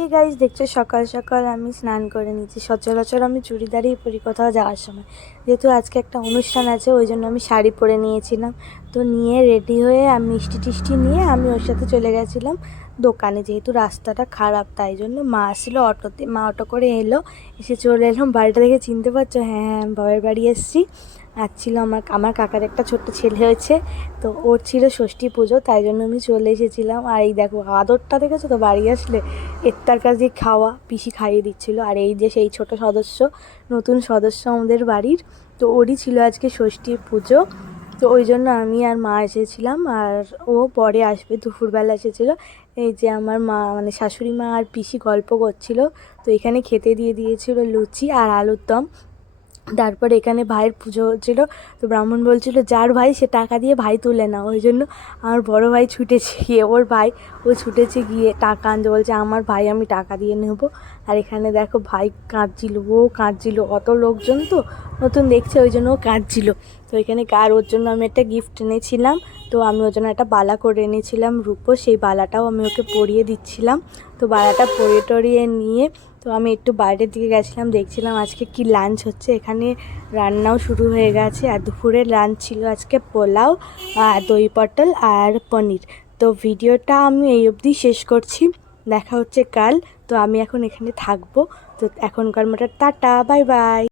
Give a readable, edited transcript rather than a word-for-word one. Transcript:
এই গাইজ দেখছো সকাল সকাল আমি স্নান করে নিচ্ছি। সচরাচর আমি চুড়িদারেই পরি কোথাও যাওয়ার সময়, যেহেতু আজকে একটা অনুষ্ঠান আছে ওই জন্য আমি শাড়ি পরে নিয়েছিলাম। তো নিয়ে রেডি হয়ে আমি মিষ্টি টিষ্টি নিয়ে আমি ওর সাথে চলে গেছিলাম দোকানে, যেহেতু রাস্তাটা খারাপ তাই জন্য। মা আসছিলো অটোতে, মা অটো করে এলো, এসে চলে এলাম। বাড়িটা দেখে চিনতে পারছো? হ্যাঁ হ্যাঁ, আমি বাবার বাড়ি এসেছি। আর ছিল আমার কাকার একটা ছোট্ট ছেলে হয়েছে, তো ওর ছিল ষষ্ঠী পুজো, তাই জন্য আমি চলে এসেছিলাম। আর এই দেখো আদরটা দেখেছো তো, বাড়ি আসলে এত্তার কাছ দিয়ে খাওয়া, পিসি খাইয়ে দিচ্ছিলো। আর এই যে সেই ছোট সদস্য, নতুন সদস্য আমাদের বাড়ির, তো ওরই ছিল আজকে ষষ্ঠী পুজো। তো ওই জন্য আমি আর মা এসেছিলাম, আর ও পরে আসবে, দুপুরবেলা এসেছিলো। এই যে আমার মা মানে শাশুড়ি মা আর পিসি গল্প করছিল। তো এখানে খেতে দিয়ে দিয়েছিল লুচি আর আলুর দম। তারপর এখানে ভাইয়ের পুজো হচ্ছিলো, তো ব্রাহ্মণ বলছিল যার ভাই সে টাকা দিয়ে ভাই তুলে না। ওই জন্য আমার বড় ভাই ছুটেছে গিয়ে, ওর ভাই, ও ছুটেছে গিয়ে টাকা আনতে, বলছে আমার ভাই আমি টাকা দিয়ে নেবো। আর এখানে দেখো ভাই কাঁদছিল, ও কাঁদছিল, অত লোকজন তো নতুন দেখছে ওই জন্য ও কাঁদছিল। তো এখানে ওর জন্য আমি একটা গিফট এনেছিলাম, তো আমি ওর জন্য একটা বালা করে এনেছিলাম রূপো, সেই বালাটাও আমি ওকে পরিয়ে দিচ্ছিলাম। তো বালাটা পরিয়ে টরিয়ে নিয়ে তো আমি একটু বাইরের দিকে গেছিলাম, দেখছিলাম আজকে কি লাঞ্চ হচ্ছে। এখানে রান্নাও শুরু হয়ে গেছে। আর দুপুরের লাঞ্চ ছিল আজকে পোলাও, দই পটল আর পনির। তো ভিডিওটা আমি এই অবধি শেষ করছি, দেখা হচ্ছে কাল। তো আমি এখন এখানে থাকবো। তো এখনকার মতো টাটা, বাই বাই।